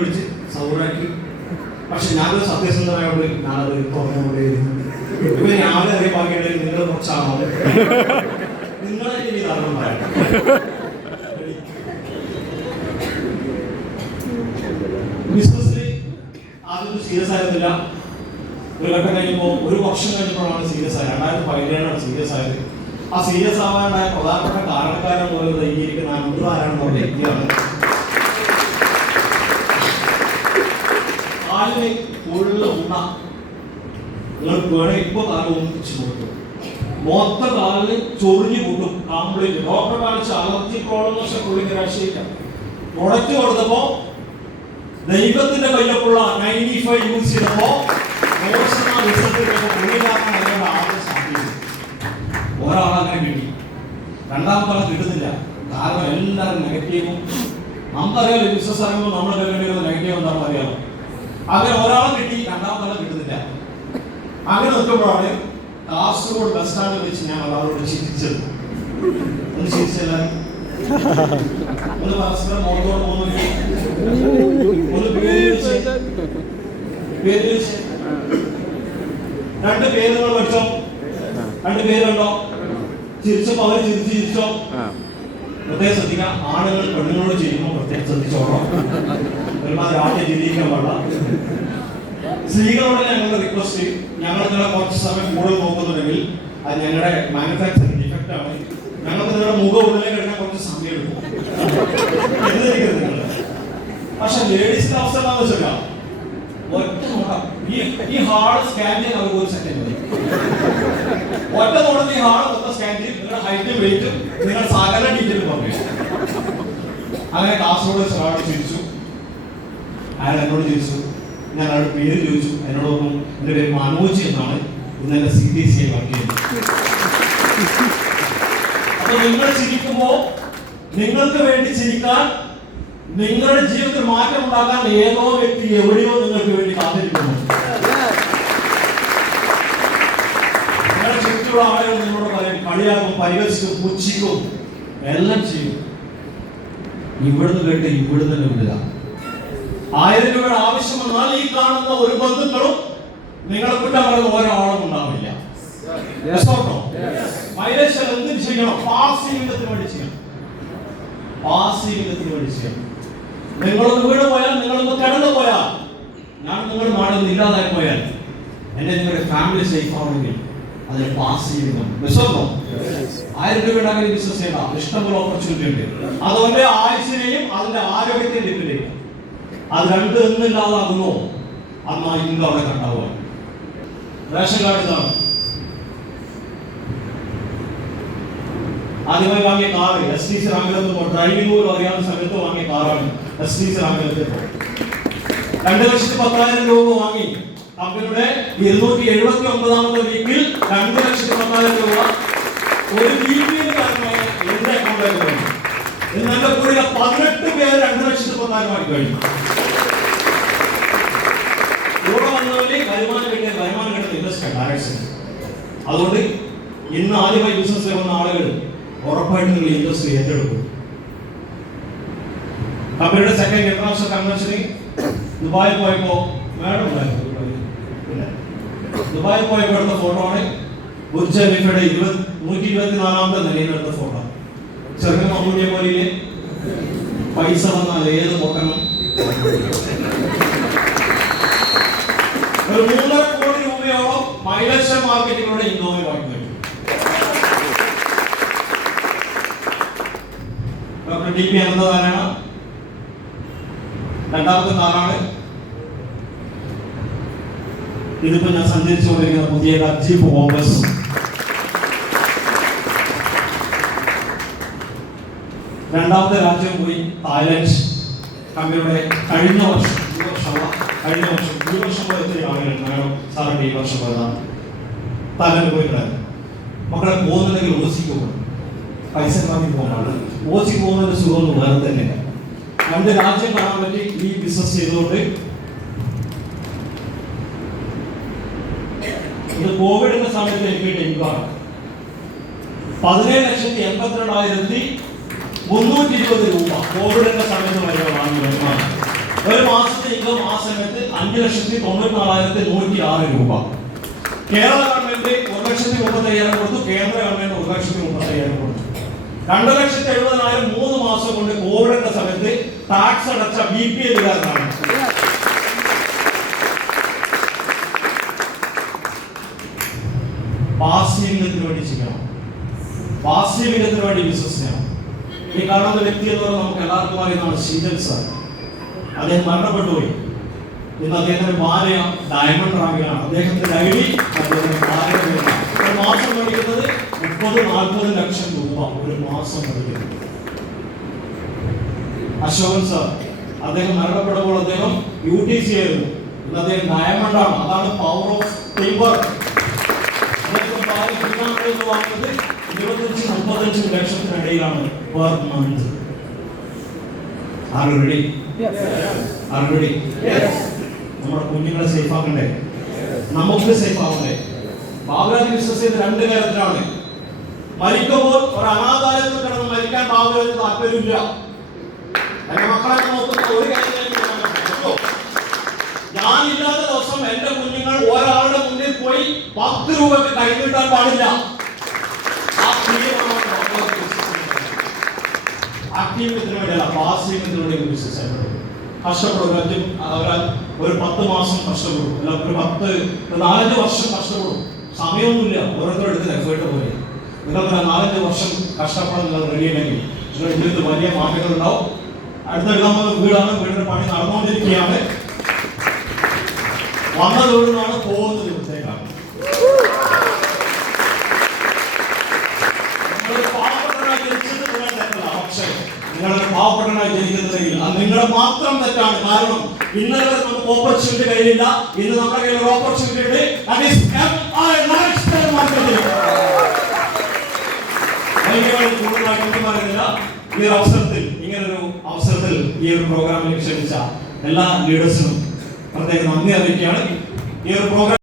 പിടിച്ച് സൗകര്യമാക്കി. പക്ഷെ ഞാനൊരു സത്യസന്ധനായോട് ഞാനത് തുറന്നുകൊണ്ടേയിരുന്നു. ഇപ്പൊ രാവിലെ അറിയാൻ നിങ്ങൾ കുറച്ചാണോ നിങ്ങളെ ഇനി കാരണം പറയാം. ബിസിനസ്സിൽ ആദ്യം സീരിയസ് ആയിരുന്നില്ല. ഒരു ഘട്ടം കഴിയുമ്പോൾ ഒരു വർഷം കഴിഞ്ഞപ്പോഴാണ് സീരിയസ് ആയത്. 2017 സീരിയസ് ആയത്. ആ സീരിയസ് ആവാനായ പ്രധാനപ്പെട്ട കാരണക്കാരൻ പോലെ ഇരിക്കുന്ന ആരാണെന്ന് പറഞ്ഞ വ്യക്തിയാണ്. കാലിന് കൂടുതൽ ഉണ്ണ നിങ്ങൾക്ക് വേണേ ഇപ്പൊ കാലം ഒന്നിച്ചു കൊടുക്കും. മൊത്തം കാലിന് ചൊറിഞ്ഞു കൂട്ടും കംപ്ലീറ്റ്. ഡോക്ടറെ കാണിച്ച് അലർജി പ്രോബ്ലം പുള്ളിക്ക് രക്ഷയില്ല. പ്രൊഡക്റ്റ് കൊടുത്തപ്പോ ദൈവത്തിന്റെ കയ്യിലുള്ള 95 യൂസ് ചെയ്തപ്പോ ഒരാളങ്ങനെ കിട്ടി. രണ്ടാമത്തെ ആളെ കിട്ടുന്നില്ല. കാരണം എല്ലാവരും നെഗറ്റീവും. നമുക്കറിയാലോ ബിസിനസ് ഇറങ്ങുമ്പോൾ നമ്മൾ കേൾക്കേണ്ടത് നെഗറ്റീവ് എന്താണെന്ന് അറിയാമോ. അങ്ങനെ ഒരാളെ കിട്ടി, രണ്ടാമത്തെ ആളെ കിട്ടുന്നില്ല. അങ്ങനെ നിൽക്കുമ്പോഴാണ് കാസർഗോഡ് ബസ് സ്റ്റാൻഡിൽ വെച്ച് ഞാൻ ഒരാളോട് ചിരിച്ചത്. ഒന്ന് ചിരിച്ചെല്ലാരും ഒന്ന് പരസ്പരം മുഖത്തോട് ഒന്ന് പേര് രണ്ട് പേരുകൾ വെച്ചോ. രണ്ട് പേരുണ്ടോ? ചിരിച്ചപ്പോ അവര് ചിരിച്ചോ. പ്രത്യേകം ശ്രദ്ധിക്കാം. ആണുങ്ങൾ പെണ്ണുങ്ങളോട് ചെയ്യുമ്പോൾ പ്രത്യേകം ശ്രദ്ധിച്ചോളോ. ഒരുമാതിരി ആദ്യം ചിരിക്കാൻ പാടില്ല. സ്ത്രീകളോട് ഞങ്ങളുടെ റിക്വസ്റ്റ്, ഞങ്ങൾ നിങ്ങളെ കുറച്ച് സമയം കൂടുതൽ നോക്കുന്നുണ്ടെങ്കിൽ അത് ഞങ്ങളുടെ മാനുഫാക്ചറിംഗ് ഡിഫക്റ്റ് ആണ്. ഞങ്ങൾക്ക് നിങ്ങളുടെ മുഖം ഉള്ളിലേക്ക് എടുക്കാൻ കുറച്ച് സമയം എടുക്കും. എന്നിരിക്കരുത് നിങ്ങൾ. പക്ഷെ ലേഡീസിന്റെ അവസ്ഥ എന്താണെന്ന് വെച്ചാൽ ഒറ്റ നോക്കാം. ഈ ഹാർഡ് സ്കാൻ ചെയ്യാൻ അവർക്ക് ഒരു സെക്കൻഡ് മതി. ഒറ്റ നോടുന്ന ഈ ഹാർഡ് മൊത്തം സ്കാൻ ചെയ്യും. നിങ്ങളുടെ ഹൈറ്റും വെയിറ്റും നിങ്ങളുടെ സകല ഡീറ്റെയിൽ പറഞ്ഞു. അങ്ങനെ കാസർഗോഡ് ഒരാൾ ചിരിച്ചു. അയാൾ എന്നോട് ചോദിച്ചു. ഞാൻ അയാളുടെ പേര് ചോദിച്ചു. എന്നോടൊന്നും എൻ്റെ പേര് മനോജ് എന്നാണ്. ഇന്ന് എൻ്റെ CTC വർക്ക് ചെയ്യുന്നത്. അപ്പൊ നിങ്ങൾ ചിരിക്കുമ്പോ നിങ്ങൾക്ക് വേണ്ടി ചിരിക്കാൻ, നിങ്ങളുടെ ജീവിതത്തിൽ മാറ്റം ഉണ്ടാക്കാൻ ഏതോ വ്യക്തി എവിടെയോ നിങ്ങൾക്ക് വേണ്ടി കാത്തിരിക്കുന്നു. നിങ്ങളുടെ ചുറ്റുമുള്ള ആളുകൾ നിങ്ങളോട് പറയും, കളിയാക്കും, പരിഹസിക്കും, പുച്ഛിക്കും, എല്ലാം ചെയ്യും. ഇവിടുന്ന് കേട്ട് ഇവിടുന്ന് തന്നെ വിടുക. 1000 രൂപയുടെ ആവശ്യം വന്നാൽ ഈ കാണുന്ന ഒരു ബന്ധുക്കളും നിങ്ങളെ കുറ്റം പറയുന്ന ഒരാളും ഉണ്ടാവില്ല. മൈലേജ് എന്തിനു ചെയ്യണം? പാസീവിംഗത്തിന് വേണ്ടി ചെയ്യണം. പാസീവിംഗത്തിന് വേണ്ടി ചെയ്യണം. നിങ്ങളൊന്ന് വീട് പോയാൽ, നിങ്ങളൊന്ന് കിടന്നു പോയാൽ, ഞാൻ നിങ്ങളുടെ നാടൊന്ന് ഇല്ലാതായി പോയാൽ, എന്റെ നിങ്ങളുടെ ഫാമിലി സേഫ് ആവണമെങ്കിൽ അതിന് പാസീവിംഗം. വിശ്വസോ 1000 രൂപ ഉണ്ടാക്കി ബിസിനസ് ചെയ്യണം. ഇഷ്ടംപോലെ ഓപ്പർച്യൂണിറ്റി ഉണ്ട്. അതുപോലെ ആയുസിനെയും അതിന്റെ ആരോഗ്യത്തെയും ഡിപ്പെൻഡ് ചെയ്യും. അത് രണ്ട് എന്നില്ലാതാകുന്നു. അന്ന് ആ ഇൻകം അവിടെ കണ്ടാവുക. റേഷൻ കാർഡ് ഇതാണ്. ആദ്യമായി വാങ്ങിയ കാറ് STC റാങ്കിലെത്തുമ്പോൾ ഡ്രൈവിംഗ് പോലും അറിയാവുന്ന സമയത്ത് വാങ്ങിയ കാറാണ് STC റാങ്കിലെത്തിയപ്പോൾ. 2,10,000 രൂപ വാങ്ങി. കമ്പനിയുടെ 279ാമത്തെ വീക്കിൽ 2,10,000 രൂപ ഒരു വീക്കിൽ കാര്യമായി എന്റെ അക്കൗണ്ടിലേക്ക് വന്നു. എന്നെ കൂടെ 18 പേര് 2,10,000 വാങ്ങി കഴിഞ്ഞു. കൂടെ വന്നവര് വരുമാനം കിട്ടുന്ന ഇൻവെസ്റ്റ് ഡയറക്ഷൻ. അതുകൊണ്ട് ഇന്ന് ആദ്യമായി ബിസിനസ് ചെയ്യുന്ന ആളുകൾ ഉറപ്പായിട്ടും നിങ്ങൾ ഇൻഡസ്ട്രി ഏറ്റെടുക്കും. കമ്പനിയുടെ സെക്കൻഡ് ഇന്റർനാഷണൽ കൺവെൻഷനിൽ ദുബായിൽ പോയപ്പോ മാഡം ദുബായിൽ പോയപ്പോ എടുത്ത ഫോട്ടോ ആണ്. ബുർജ് ഖലീഫയുടെ 124ാമത്തെ നിലയിലെടുത്ത ഫോട്ടോ. ചെറുക്കൻ മമ്മൂട്ടിയെ പോലെ പൈസ വന്നാൽ ഏത് പൊക്കണം. ഒരു 3.5 കോടി രൂപയോളം മൈലേജ് മാർക്കറ്റിലൂടെ ഇന്നോവയിൽ വാങ്ങി കഴിഞ്ഞു. ഡോക്ടർ DP അനന്തനാരായണ രണ്ടാമത്തെ നാളാണ്. ഇതിപ്പോ ഞാൻ സഞ്ചരിച്ചുകൊണ്ടിരിക്കുന്ന പുതിയ ജീപ്പ് കോമ്പസ്. രണ്ടാമത്തെ രാജ്യം പോയി തായ്ലൻഡ്. കമ്പനിയുടെ കഴിഞ്ഞ വർഷം ഈ വർഷം പോയത്തെ ആളുകൾ സാറിന്റെ ഈ വർഷം പോയതാണ്. തായ്ലൻഡ് പോയിട്ടാണ്. മക്കളെ പോകുന്നുണ്ടെങ്കിൽ ഓസിക്ക് പോകണം. പൈസ വാങ്ങി പോകാനാണ്. ഓസി പോകുന്നതിന്റെ സുഖമൊന്നും വേറെ തന്നെയാണ്. 2 രാജ്യം കാണാൻ പറ്റി ഈ ബിസിനസ് ചെയ്തുകൊണ്ട്. ഇത് കോവിഡിന്റെ സമയത്ത് എനിക്ക് ടെൻകാണ് 17,82,320 രൂപ കോവിഡിന്റെ സമയത്ത് വരെ വാങ്ങി വരുമാനം. ഒരു മാസത്തെ ഇൻകം ആ സമയത്ത് 5,94,106 രൂപ. കേരള ഗവൺമെന്റ് 1,35,000 കൊടുത്തു, കേന്ദ്ര ഗവൺമെന്റ് 1,35,000 കൊടുത്തു. 2,70,000 3 മാസം കൊണ്ട് കോവിഡിന്റെ സമയത്ത് ടാക്സ് അടച്ച BPL കാരനാണ്. പാസീവ് ഇൻകത്തിന് വേണ്ടി ചെയ്യണം, പാസീവ് ഇൻകത്തിന് വേണ്ടി ബിസിനസ് ചെയ്യണം. ഈ കാണുന്ന വ്യക്തി എന്ന് പറഞ്ഞാൽ നമുക്ക് എല്ലാവർക്കും അറിയുന്നതാണ് ശീതൽ സാർ. അദ്ദേഹം മരണപ്പെട്ടുപോയി. ഇന്ന് അദ്ദേഹത്തിന്റെ ഭാര്യ ഡയമണ്ട് റാങ്കിലാണ്. അദ്ദേഹത്തിന്റെ ഐഡി അദ്ദേഹത്തിന്റെ ഭാര്യയുടെ പേരിലാണ്. ഒരു മാസം മേടിക്കുന്നത് 30-40 ലക്ഷം രൂപ ഒരു മാസം മേടിക്കുന്നു. അശോകൻ സാർ, അദ്ദേഹം മരണപ്പെടുമ്പോൾ അദ്ദേഹം UTC ആയിരുന്നു. ഇന്ന് അദ്ദേഹം ഡയമണ്ടാണ്. അതാണ് പവർ ഓഫ് ടിമ്പർ. അദ്ദേഹത്തിന്റെ ഭാര്യ എന്ന് പറയുന്നത് 25-35 ലക്ഷത്തിനിടയിലാണ് per month. Are you ready? Yes. Are you ready? Yes. നമ്മുടെ കുഞ്ഞുങ്ങളെ സേഫ് ആക്കണ്ടേ? നമുക്ക് സേഫ് ആവണ്ടേ? ബാബുരാജ് ബിസിനസ് ചെയ്ത് 2 കാര്യത്തിലാണ്. മരിക്കുമ്പോൾ ഒരു അനാഥാലയത്തിൽ കിടന്ന് മരിക്കാൻ ബാബുരാജ് താല്പര്യമില്ല. എന്റെ മക്കളെ നോക്കുന്ന ഒരു കാര്യം ഞാനില്ലാത്ത ദിവസം എന്റെ കുഞ്ഞുങ്ങൾ ഒരാളുടെ മുന്നിൽ പോയി 10 രൂപയ്ക്ക് കൈനീട്ടാൻ പാടില്ല. ആക്റ്റീവിറ്റിന് വേണ്ടിയല്ല, പാസീവിന് വേണ്ടി ബിസിനസ് കഷ്ടപ്പെടും. ഒരു 10 മാസം കഷ്ടപ്പെടും, അല്ല ഒരു 4-5 വർഷം കഷ്ടപ്പെടും. സമയമൊന്നുമില്ല, ഓരോരുത്തരും എടുക്കുന്ന എഫേർട്ട് പോലെ. നിങ്ങൾക്ക് 4-5 വർഷം കഷ്ടപ്പെടാൻ നിങ്ങൾ റെഡി അല്ലെങ്കിൽ നിങ്ങളുടെ ജീവിതത്തിൽ വലിയ മാറ്റങ്ങൾ ഉണ്ടാവും. അടുത്ത എഴുതാൻ പോകുന്ന വീടാണ്, വീടിന്റെ പണി നടന്നുകൊണ്ടിരിക്കുകയാണ്. വന്നത് വീടുന്നാണ്, പോകുന്നത് ഇവിടത്തേക്കാണ്. നിങ്ങളൊരു പാവപ്പെട്ടനായി ജനിക്കുന്നുണ്ടെങ്കിൽ അത് നിങ്ങളെ മാത്രം തെറ്റാണ്. കാരണം ഇന്നലെ വരെ നമുക്ക് ഓപ്പർച്യൂണിറ്റി കയ്യിലില്ല, ഇന്ന് നമ്മുടെ കയ്യിൽ ഒരു ഓപ്പർച്യൂണിറ്റി ഉണ്ട്. ഈ അവസരത്തിൽ ഇങ്ങനൊരു അവസരത്തിൽ ഈ ഒരു പ്രോഗ്രാമിൽ ക്ഷണിച്ച എല്ലാ ലീഡേഴ്സിനും പ്രത്യേകം നന്ദി അറിയിക്കുകയാണ്. ഈ ഒരു പ്രോഗ്രാം